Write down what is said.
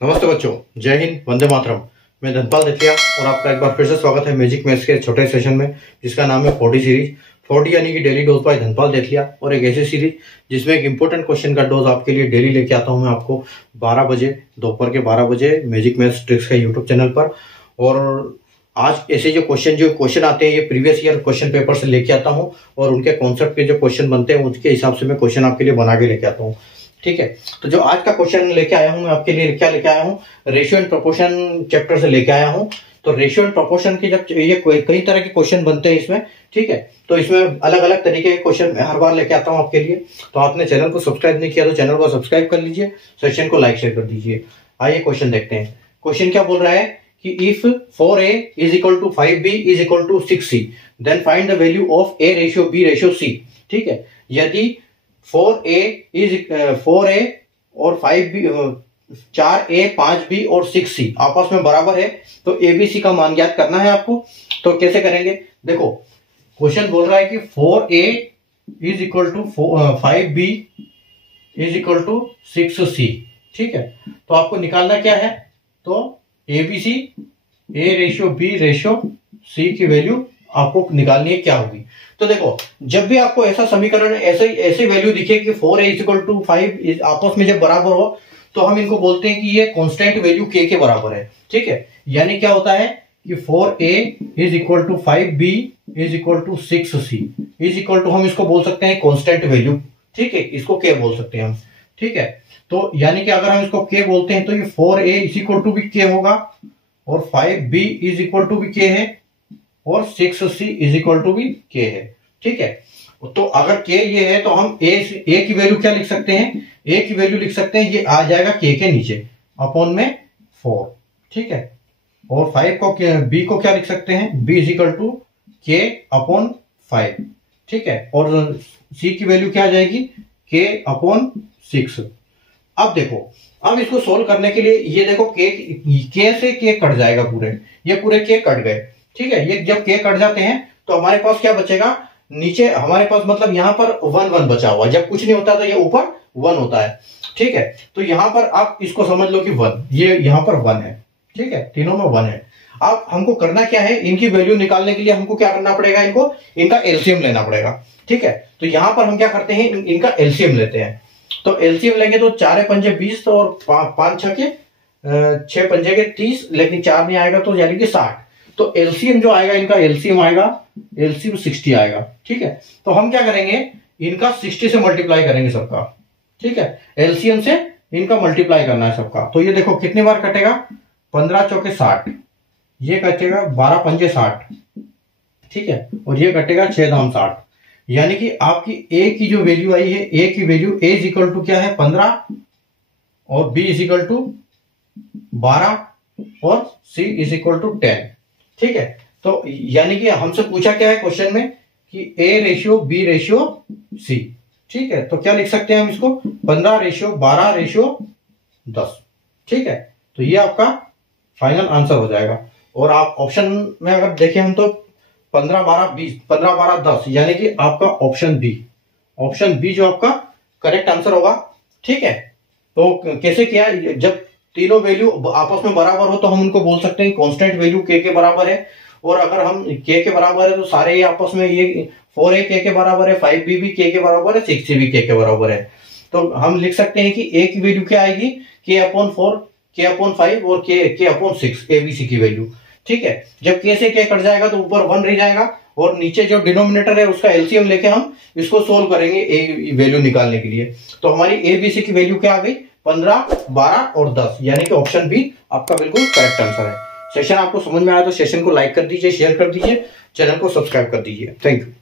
नमस्ते बच्चों, जय हिंद, वंदे मातरम। मैं धनपाल देथिया और आपका एक बार फिर से स्वागत है मैजिक मैथ्स के छोटे सेशन में, जिसका नाम है 40 सीरीज। 40 यानी कि डेली डोज बाय धनपाल देथिया, और एक ऐसी सीरीज जिसमें एक इंपॉर्टेंट क्वेश्चन का डोज आपके लिए डेली लेके आता हूं मैं आपको 12 बजे, दोपहर के 12 बजे मैजिक मैथ्स ट्रिक्स के यूट्यूब चैनल पर। और आज ऐसे जो क्वेश्चन आते हैं, ये प्रीवियस ईयर क्वेश्चन पेपर से लेके आता हूँ, और उनके कॉन्सेप्ट के जो क्वेश्चन बनते हैं उसके हिसाब से मैं क्वेश्चन आपके लिए बना के लेके आता हूँ। ठीक है, तो जो आज का क्वेश्चन लेके आया हूं मैं आपके लिए, क्या लेके आया हूं, रेशियो एंड प्रोपोर्शन चैप्टर से लेके आया हूं। तो रेशियो एंड प्रोपोर्शन के जब ये कई तरह के क्वेश्चन बनते हैं इसमें, ठीक है, तो इसमें अलग अलग तरीके के क्वेश्चन हर बार लेके आता हूं आपके लिए। तो आपने चैनल को सब्सक्राइब नहीं किया तो चैनल को सब्सक्राइब कर लीजिए, सेशन को लाइक शेयर कर दीजिए। आइए क्वेश्चन देखते हैं। क्वेश्चन क्या बोल रहा है कि if 4a is equal to 5b is equal to 6c then find the value of a ratio b ratio c। ठीक है, यदि 4a और 5b, 4a 5b और 6c आपस में बराबर है तो abc का मान ज्ञात करना है आपको। तो कैसे करेंगे, देखो क्वेश्चन बोल रहा है कि 4a is equal to 5b is equal to 6c। ठीक है, तो आपको निकालना क्या है, तो abc a ratio b ratio c की वैल्यू आपको निकालनी है, क्या होगी। तो देखो, जब भी आपको ऐसा समीकरण ऐसे वैल्यू दिखे कि 4a इज इक्वल टू 5 आपस में जब बराबर हो, तो हम इनको बोलते हैं कि ये कांस्टेंट वैल्यू k के बराबर है। ठीक है, यानी क्या होता है कि 4a is equal to 5b is equal to 6c is equal to, हम इसको बोल सकते हैं कांस्टेंट वैल्यू। ठीक है, इसको k बोल सकते हैं हम। ठीक है, तो यानी कि अगर हम इसको k बोलते हैं तो ये 4a इज इक्वल टू भी k होगा, और 5b इज इक्वल टू भी k है, और 6c इज इक्वल टू भी k है। ठीक है, तो अगर k ये है तो हम a की वैल्यू क्या लिख सकते हैं, a की वैल्यू लिख सकते हैं, ये आ जाएगा k के नीचे अपॉन में 4। ठीक है, और 5 को b को क्या लिख सकते हैं, b is equal to k upon 5। ठीक है, और c की वैल्यू क्या आ जाएगी, k अपॉन 6। अब देखो, अब इसको सोल्व करने के लिए ये देखो k से k कट जाएगा, ये पूरे k कट गए। ठीक है, ये जब k कट जाते हैं तो हमारे पास क्या बचेगा, नीचे हमारे पास मतलब यहां पर 1 1 बचा हुआ। जब कुछ नहीं होता तो ये ऊपर 1 होता है। ठीक है, तो यहां पर आप इसको समझ लो कि 1, ये यहां पर 1 है। ठीक है, तीनों में 1 है। अब हमको करना क्या है, इनकी वैल्यू निकालने के लिए हमको क्या करना पड़ेगा, इनका एलसीएम लेना पड़ेगा। ठीक है, तो यहां पर हम क्या करते हैं, इनका एलसीएम लेते हैं। तो एलसीएम लेंगे तो 4 पंजे 20 और 5 6 पंजे के 30, लेकिन 4 नहीं आएगा तो यानी कि 60। तो एलसीएम जो आएगा, इनका एलसीएम आएगा, एलसीएम 60 आएगा। ठीक है, तो हम क्या करेंगे, इनका 60 से मल्टीप्लाई करेंगे सबका। ठीक है, एलसीएम से इनका मल्टीप्लाई करना है सबका। तो ये देखो कितनी बार कटेगा, 15 चौके 60, ये कटेगा 12 पंजे 60। ठीक है, और ये कटेगा 6 दाम 60। यानी कि आपकी ए की जो वैल्यू आई है, ए की value A is equal to क्या है, 15, और बी इज इक्वल टू 12, और सी इज इक्वल टू 10। ठीक है, तो यानी कि हमसे पूछा क्या है क्वेश्चन में कि a ratio b ratio c। ठीक है, तो क्या लिख सकते हैं हम इसको, 15 रेशियो 12 रेशियो 10। ठीक है, तो ये आपका फाइनल आंसर हो जाएगा। और आप ऑप्शन में अगर देखें हम तो 15 12 20, 15 12 10, यानी कि आपका ऑप्शन बी जो आपका करेक्ट आंसर होगा। ठीक है, तो कैसे किया, जब तीनों वैल्यू आपस में बराबर हो तो हम उनको बोल सकते हैं कांस्टेंट वैल्यू k के बराबर है। और अगर हम k के बराबर है तो सारे ये आपस में, ये 4a k के बराबर है, 5b भी k के बराबर है, 6c भी k के बराबर है। तो हम लिख सकते हैं कि a की वैल्यू क्या आएगी, k अपॉन 4, k अपॉन 5 और k अपॉन 6, abc की वैल्यू। ठीक है, जब k से k कट जाएगा तो ऊपर 1 रह जाएगा, और नीचे जो डिनोमिनेटर है उसका एलसीएम लेके हम इसको सोल्व करेंगे a वैल्यू निकालने के लिए। तो हमारी abc की वैल्यू क्या आ गई, 15 12 और 10, यानी कि ऑप्शन बी आपका बिल्कुल करेक्ट आंसर है। सेशन आपको समझ में आया तो सेशन को लाइक कर दीजिए, शेयर कर दीजिए, चैनल को सब्सक्राइब कर दीजिए। Thank you.